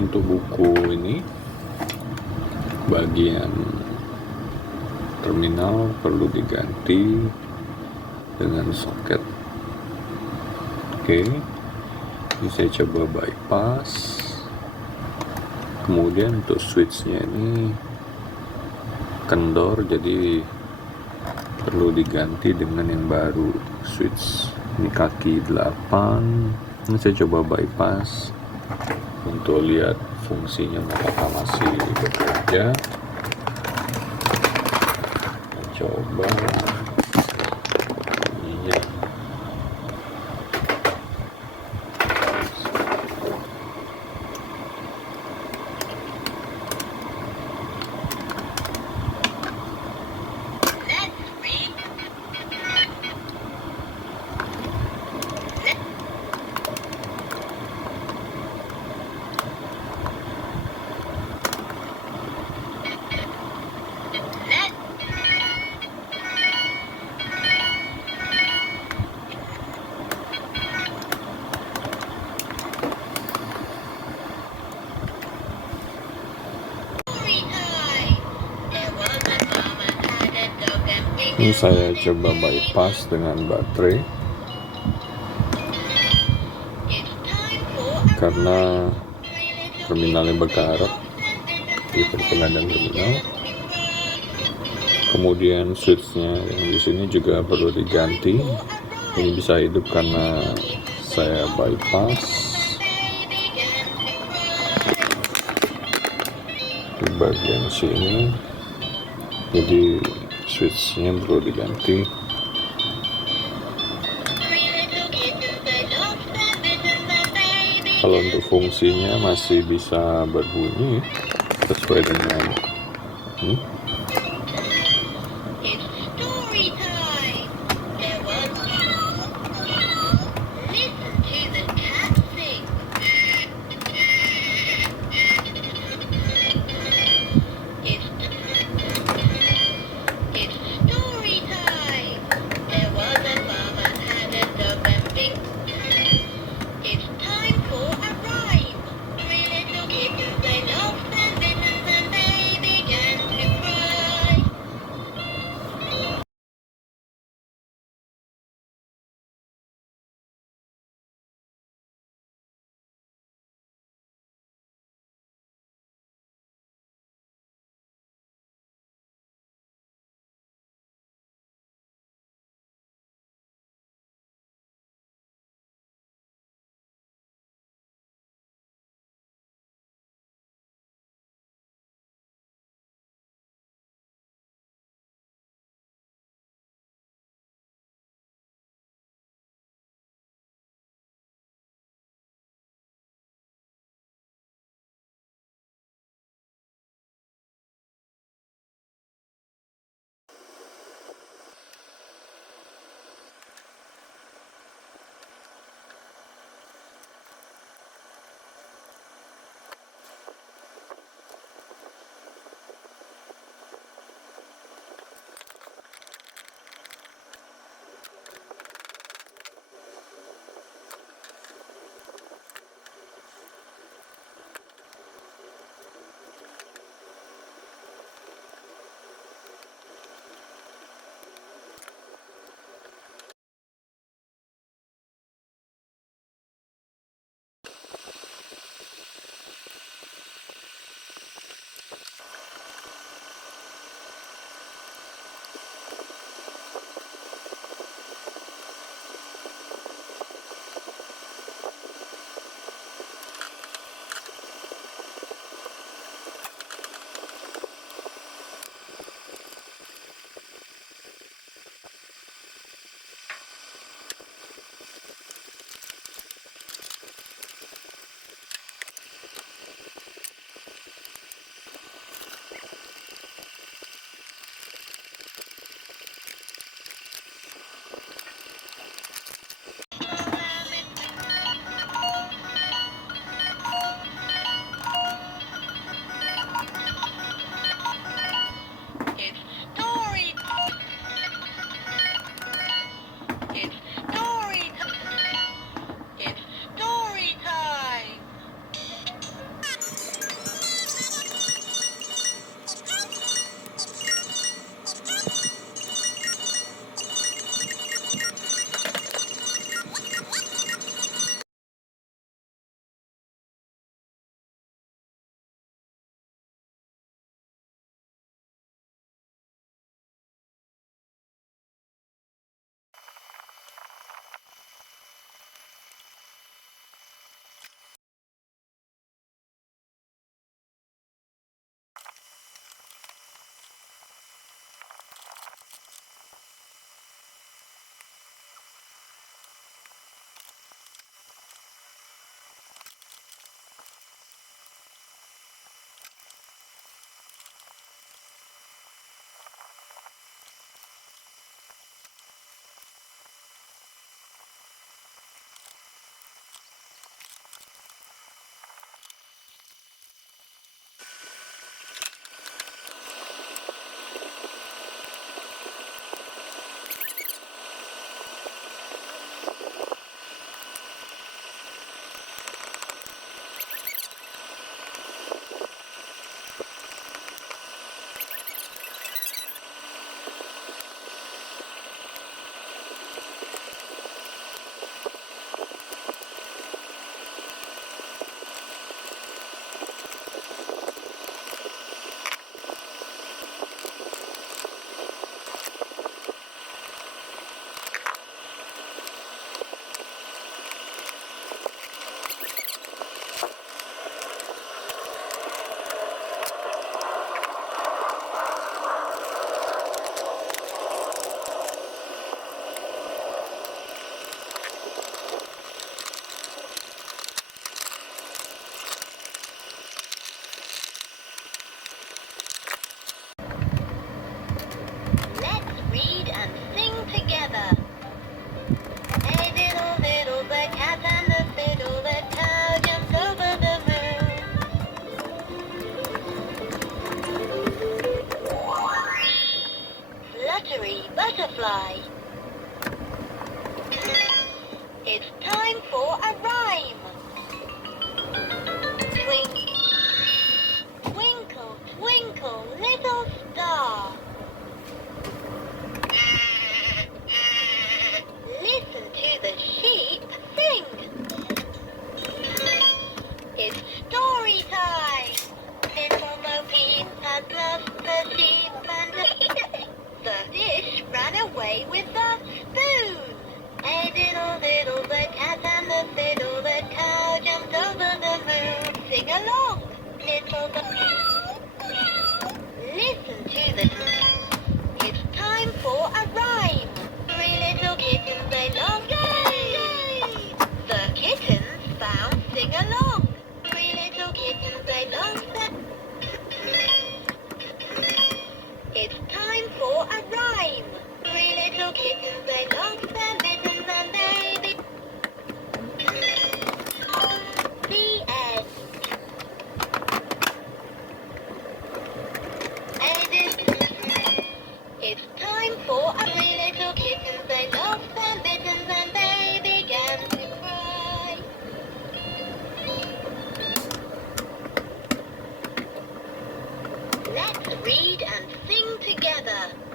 untuk buku ini bagian terminal perlu diganti dengan soket. Oke, ini saya coba bypass. Kemudian untuk switchnya ini kendor, jadi perlu diganti dengan yang baru switch. Ini kaki 8. Ini saya coba bypass untuk lihat fungsinya apakah masih bekerja. Coba iya. Ini saya coba bypass dengan baterai karena terminalnya berkarat di perpindahan terminal. Kemudian switchnya yang di sini juga perlu diganti. Ini bisa hidup karena saya bypass di bagian sini, jadi switchnya perlu diganti. Kalau untuk fungsinya masih bisa berbunyi sesuai dengan ini. lullaby. It's time for a rhyme. Twinkle, twinkle, little star. Listen to the sheep sing. It's story time. Little Bo Peep has lost the sheep and the fish ran away with the spoon. A diddle diddle, the cat and the fiddle, the cow jumped over the moon. Sing along, little Bo. Listen to the. It's time for a rhyme. Three little kittens, they long. Yay! The kittens found sing along. Three little kittens, they long. It's time for a rhyme. Three little kittens, they lost their mittens and they the end. It's time for a three little kittens, they lost their mittens and they began to cry. Let's read and sing together.